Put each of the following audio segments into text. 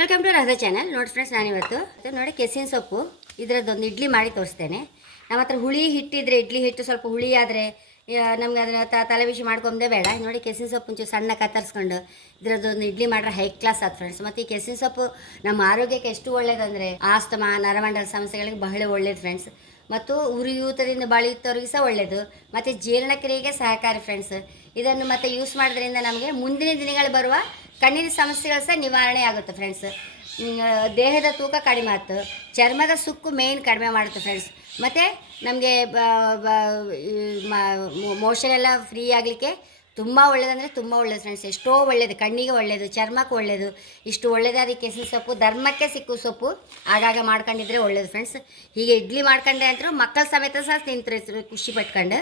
Welcome to Radha channel ನೋಡಿ friends ನಾನಿವತ್ತು ನೋಡಿ ಕೆಸಿನ ಸೊಪ್ಪು. ಇದರದ್ದೊಂದು ಇಡ್ಲಿ ಮಾಡಿ ತೋರಿಸ್ತೇನೆ. ನಮ್ಮ ಹತ್ರ ಹುಳಿ ಹಿಟ್ಟಿದ್ರೆ ಇಡ್ಲಿ ಹಿಟ್ಟು ಸ್ವಲ್ಪ ಹುಳಿ ಆದರೆ ನಮ್ಗೆ ಅದನ್ನ ತಲೆ ಬಿಸಿ ಮಾಡ್ಕೊಂಬೇ ಬೇಡ. ನೋಡಿ ಕೆಸಿನ ಸೊಪ್ಪು ಒಂಚೂರು ಸಣ್ಣ ಕತ್ತರಿಸ್ಕೊಂಡು ಇದರದ್ದೊಂದು ಇಡ್ಲಿ ಮಾಡ್ರೆ ಹೈ ಕ್ಲಾಸ್ ಆದ ಫ್ರೆಂಡ್ಸ್ ಮತ್ತು ಈ ಕೆಸಿನ ಸೊಪ್ಪು ನಮ್ಮ ಆರೋಗ್ಯಕ್ಕೆ ಎಷ್ಟು ಒಳ್ಳೇದಂದರೆ ಆಸ್ತಮಾ, ನರಮಂಡಲ ಸಮಸ್ಯೆಗಳಿಗೆ ಬಹಳ ಒಳ್ಳೇದು ಫ್ರೆಂಡ್ಸ್ ಮತ್ತು ಉರಿಯೂತದಿಂದ ಬಳಿಯುತ್ತವ್ರಿಗೆ ಸಹ ಒಳ್ಳೆಯದು ಮತ್ತು ಜೀರ್ಣಕ್ರಿಯೆಗೆ ಸಹಕಾರಿ ಫ್ರೆಂಡ್ಸ್ ಇದನ್ನು ಮತ್ತೆ ಯೂಸ್ ಮಾಡೋದ್ರಿಂದ ನಮಗೆ ಮುಂದಿನ ದಿನಗಳು ಬರುವ ಕಣ್ಣಿನ ಸಮಸ್ಯೆಗಳು ಸಹ ನಿವಾರಣೆ ಆಗುತ್ತೆ ಫ್ರೆಂಡ್ಸ್ ದೇಹದ ತೂಕ ಕಡಿಮೆ ಆಯ್ತು ಚರ್ಮದ ಸುಕ್ಕು ಮೇಯ್ನ್ ಕಡಿಮೆ ಮಾಡುತ್ತೆ ಫ್ರೆಂಡ್ಸ್ ಮತ್ತು ನಮಗೆ ಮೋಷನ್ ಎಲ್ಲ ಫ್ರೀ ಆಗಲಿಕ್ಕೆ ತುಂಬ ಒಳ್ಳೆಯದಂದರೆ ತುಂಬ ಒಳ್ಳೆಯದು ಫ್ರೆಂಡ್ಸ್ ಎಷ್ಟೋ ಒಳ್ಳೆಯದು ಕಣ್ಣಿಗೆ ಒಳ್ಳೆಯದು ಚರ್ಮಕ್ಕೆ ಒಳ್ಳೆಯದು ಇಷ್ಟು ಒಳ್ಳೆಯದಾದ ಕೆಸಿನ ಸೊಪ್ಪು, ಧರ್ಮಕ್ಕೆ ಸಿಕ್ಕು ಸೊಪ್ಪು ಆಗಾಗ ಮಾಡ್ಕೊಂಡಿದ್ರೆ ಒಳ್ಳೆಯದು ಫ್ರೆಂಡ್ಸ್ ಹೀಗೆ ಇಡ್ಲಿ ಮಾಡ್ಕೊಂಡೆ ಅಂತೂ ಮಕ್ಕಳ ಸಮೇತ ಸಹ ತಿಂತಾರೆ ಖುಷಿ ಪಟ್ಕೊಂಡು.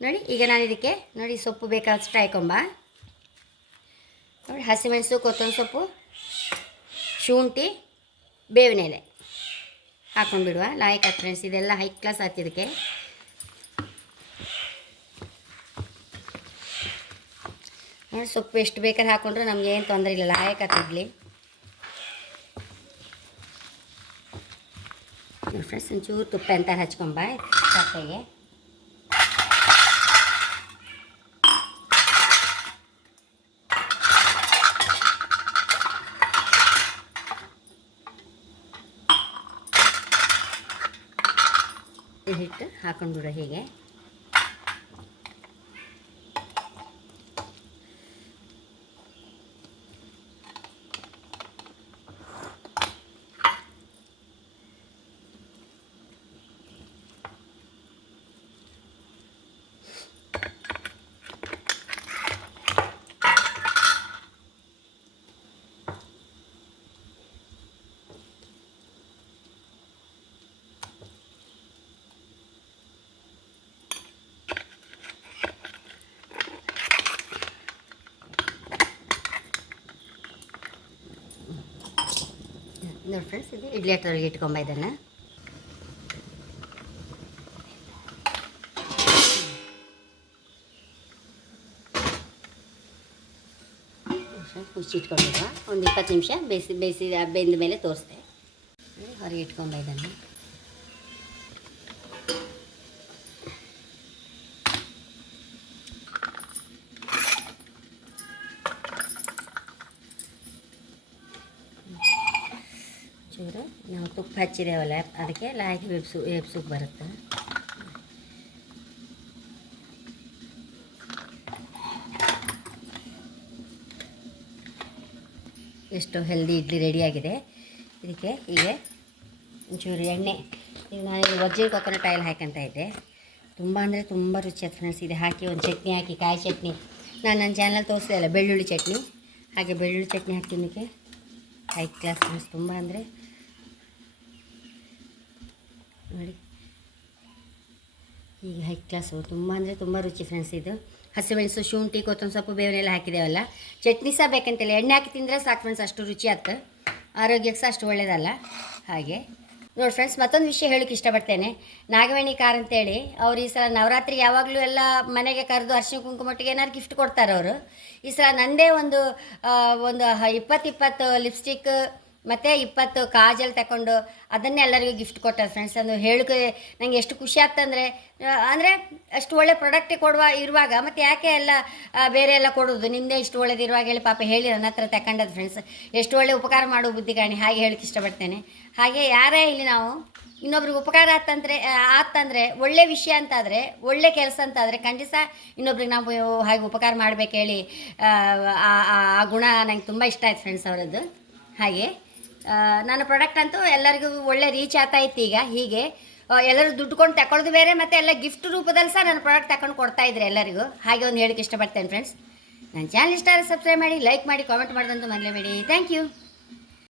ನೋಡಿ, ಈಗ ನಾನು ಇದಕ್ಕೆ ನೋಡಿ ಸೊಪ್ಪು ಬೇಕಾದಷ್ಟು ಹಾಕೊಂಬ. ನೋಡಿ ಹಸಿಮೆಣಸು ಕೊತ್ತಂಬರಿ ಸೊಪ್ಪು, ಶುಂಠಿ, ಬೇವಿನ ಎಲೆ ಹಾಕೊಂಡ್ಬಿಡುವ. ಲಾಯಕ್ ಫ್ರೆಂಡ್ಸ್ ಇದೆಲ್ಲ ಹೈ ಕ್ಲಾಸ್ ಆಯ್ತು ಇದಕ್ಕೆ. ನೋಡಿ, ಸೊಪ್ಪು ಎಷ್ಟು ಬೇಕಾದ್ರೆ ಹಾಕೊಂಡ್ರೆ ನಮ್ಗೆ ಏನು ತೊಂದರೆ ಇಲ್ಲ. ಲಾಯಕ್ ನೋಡಿ ಫ್ರೆಂಡ್ಸ್ ಒಂಚೂರು ತುಪ್ಪ ಅಂತ ಹಚ್ಕೊಂಬ ತಪ್ಪೆಗೆ ಹಿಟ್ಟು ಹಾಕೊಂಡ್ಬಿಡು ಹೀಗೆ. ನೋಡಿ ಫ್ರೆಂಡ್ಸ್ ಇದು ಇಡ್ಲಿ ಹಟ್ಟೊಳಗೆ ಇಟ್ಕೊಂಬ ಇದನ್ನು. ಕುಚ್ಚಿಟ್ಕೊಂಡಿರುವ ಒಂದು ಇಪ್ಪತ್ತು ನಿಮಿಷ ಬೇಯಿಸಿ ಬೇಯಿಸಿ ಬೆಂದ ಮೇಲೆ ತೋರಿಸ್ದೆ. ಹೊರಗೆ ಇಟ್ಕೊಂಬ ಇದನ್ನು. ಚೂರು. ನಾವು ತುಪ್ಪ ಹಚ್ಚಿದೇವಲ್ಲ, ಅದಕ್ಕೆ ಲಾಯಕಿ ವೇಪ್ಸು ವೇಪ್ಸುಗೆ ಬರುತ್ತೆ. ಎಷ್ಟು ಹೆಲ್ದಿ ಇಡ್ಲಿ ರೆಡಿಯಾಗಿದೆ ಇದಕ್ಕೆ ಹೀಗೆ ಒಂಚೂರು ಎಣ್ಣೆ. ಈಗ ನಾನು ಒಜ್ಜೆ ಕೊಕೊನಟ್ ಆಯಿಲ್ ಹಾಕಂತ ಇದ್ದೆ. ತುಂಬ ಅಂದರೆ ತುಂಬ ರುಚಿ ಫ್ರೆಂಡ್ಸ್ ಇದೆ ಹಾಕಿ ಒಂದು ಚಟ್ನಿ ಹಾಕಿ, ಕಾಯಿ ಚಟ್ನಿ. ನಾನು ನನ್ನ ಚಾನಲ್ ತೋರಿಸಿದೆ ಬೆಳ್ಳುಳ್ಳಿ ಚಟ್ನಿ. ಹಾಗೆ ಬೆಳ್ಳುಳ್ಳಿ ಚಟ್ನಿ ಹಾಕ್ತಿದ್ದಕ್ಕೆ ಹೈ ಕ್ಲಾಸ್ ಫ್ರೆಂಡ್ಸ್ ತುಂಬ ಅಂದರೆ ನೋಡಿ. ಈಗ ಹೈ ಕ್ಲಾಸು ತುಂಬ ಅಂದರೆ ತುಂಬ ರುಚಿ ಫ್ರೆಂಡ್ಸ್ ಇದು. ಹಸಿಮೆಣಸು ಶುಂಠಿ, ಕೊತ್ತಂಬರಿ ಸೊಪ್ಪು ಬೇವನೆಲ್ಲ ಹಾಕಿದ್ದೇವಲ್ಲ ಚಟ್ನಿ ಸಹ ಬೇಕಂತೇಳಿ. ಎಣ್ಣೆ ಹಾಕಿ ತಿಂದರೆ ಸಾಕು ಫ್ರೆಂಡ್ಸ್ ಅಷ್ಟು ರುಚಿ ಆಗ್ತದೆ ಆರೋಗ್ಯಕ್ಕೆ ಸಹ ಅಷ್ಟು ಒಳ್ಳೆಯದಲ್ಲ ಹಾಗೆ. ನೋಡಿ ಫ್ರೆಂಡ್ಸ್ ಮತ್ತೊಂದು ವಿಷಯ ಹೇಳೋಕ್ಕೆ ಇಷ್ಟಪಡ್ತೇನೆ. ನಾಗವೇಣಿ ಕಾರ್ ಅಂತೇಳಿ, ಅವ್ರು ಈ ಸಲ ನವರಾತ್ರಿ ಯಾವಾಗಲೂ ಎಲ್ಲ ಮನೆಗೆ ಕರೆದು ಅರ್ಶಿನ ಕುಂಕುಮಟ್ಟಿಗೆ ಏನಾದ್ರು ಗಿಫ್ಟ್ ಕೊಡ್ತಾರೆ ಅವರು ಈ ಸಲ ನಂದೇ ಒಂದು ಒಂದು ಇಪ್ಪತ್ತು ಇಪ್ಪತ್ತು ಲಿಪ್ಸ್ಟಿಕ್ ಮತ್ತು ಇಪ್ಪತ್ತು ಕಾಜಲ್ ತಗೊಂಡು ಅದನ್ನೇ ಎಲ್ಲರಿಗೂ ಗಿಫ್ಟ್ ಕೊಟ್ಟಾರೆ ಫ್ರೆಂಡ್ಸ್ ಅದು ಹೇಳಕ್ಕೆ ನಂಗೆ ಎಷ್ಟು ಖುಷಿ ಆಗ್ತಂದ್ರೆ ಅಂದರೆ ಅಷ್ಟು ಒಳ್ಳೆ ಪ್ರಾಡಕ್ಟ್ ಕೊಡುವ ಇರುವಾಗ ಮತ್ತು ಯಾಕೆ ಎಲ್ಲ ಬೇರೆ ಎಲ್ಲ ಕೊಡೋದು? ನಿಮ್ಮದೇ ಇಷ್ಟು ಒಳ್ಳೇದಿರುವಾಗ ಹೇಳಿ ಪಾಪ ಹೇಳಿ ನನ್ನ ಹತ್ರ ತಗೊಂಡದ್ ಫ್ರೆಂಡ್ಸ್ ಎಷ್ಟು ಒಳ್ಳೆ ಉಪಕಾರ ಮಾಡುವ ಬುದ್ಧಿಗಾಣಿ. ಹಾಗೆ ಹೇಳಕ್ಕೆ ಇಷ್ಟಪಡ್ತೇನೆ. ಹಾಗೆ ಯಾರೇ ಇಲ್ಲಿ ನಾವು ಇನ್ನೊಬ್ರಿಗೆ ಉಪಕಾರ ಆತಂದ್ರೆ ಆತಂದರೆ ಒಳ್ಳೆ ವಿಷಯ ಅಂತಾದರೆ ಒಳ್ಳೆ ಕೆಲಸ ಅಂತಾದರೆ ಖಂಡಿತ ಇನ್ನೊಬ್ರಿಗೆ ನಾವು ಹಾಗೆ ಉಪಕಾರ ಮಾಡ್ಬೇಕು ಹೇಳಿ ಆ, ಗುಣ ನಂಗೆ ತುಂಬ ಇಷ್ಟ ಆಯ್ತು ಫ್ರೆಂಡ್ಸ್ ಅವರದ್ದು. ಹಾಗೆ. ನನ್ನ ಪ್ರಾಡಕ್ಟ್ ಅಂತೂ ಎಲ್ಲರಿಗೂ ಒಳ್ಳೆ ರೀಚ್ ಆಗ್ತಾ ಇತ್ತು ಈಗ, ಹೀಗೆ. ಎಲ್ಲರೂ ದುಡ್ಡು ಕೊಂಡು ತಗೊಳ್ಳೋದು ಬೇರೆ, ಮತ್ತು ಎಲ್ಲ ಗಿಫ್ಟ್ ರೂಪದಲ್ಲಿ ಸಹ ನನ್ನ ಪ್ರಾಡಕ್ಟ್ ತಗೊಂಡು ಕೊಡ್ತಾ ಇದ್ರೆ ಎಲ್ಲರಿಗೂ. ಹಾಗೆ ಒಂದು ಹೇಳಕ್ಕೆ ಇಷ್ಟಪಡ್ತೇನೆ ಫ್ರೆಂಡ್ಸ್ ನನ್ನ ಚಾನಲ್ ಇಷ್ಟ ಆದರೆ ಸಬ್ಸ್ಕ್ರೈಬ್ ಮಾಡಿ ಲೈಕ್ ಮಾಡಿ ಕಾಮೆಂಟ್ ಮಾಡೋದಂತೂ ಮರಲೇಬೇಡಿ. Thank you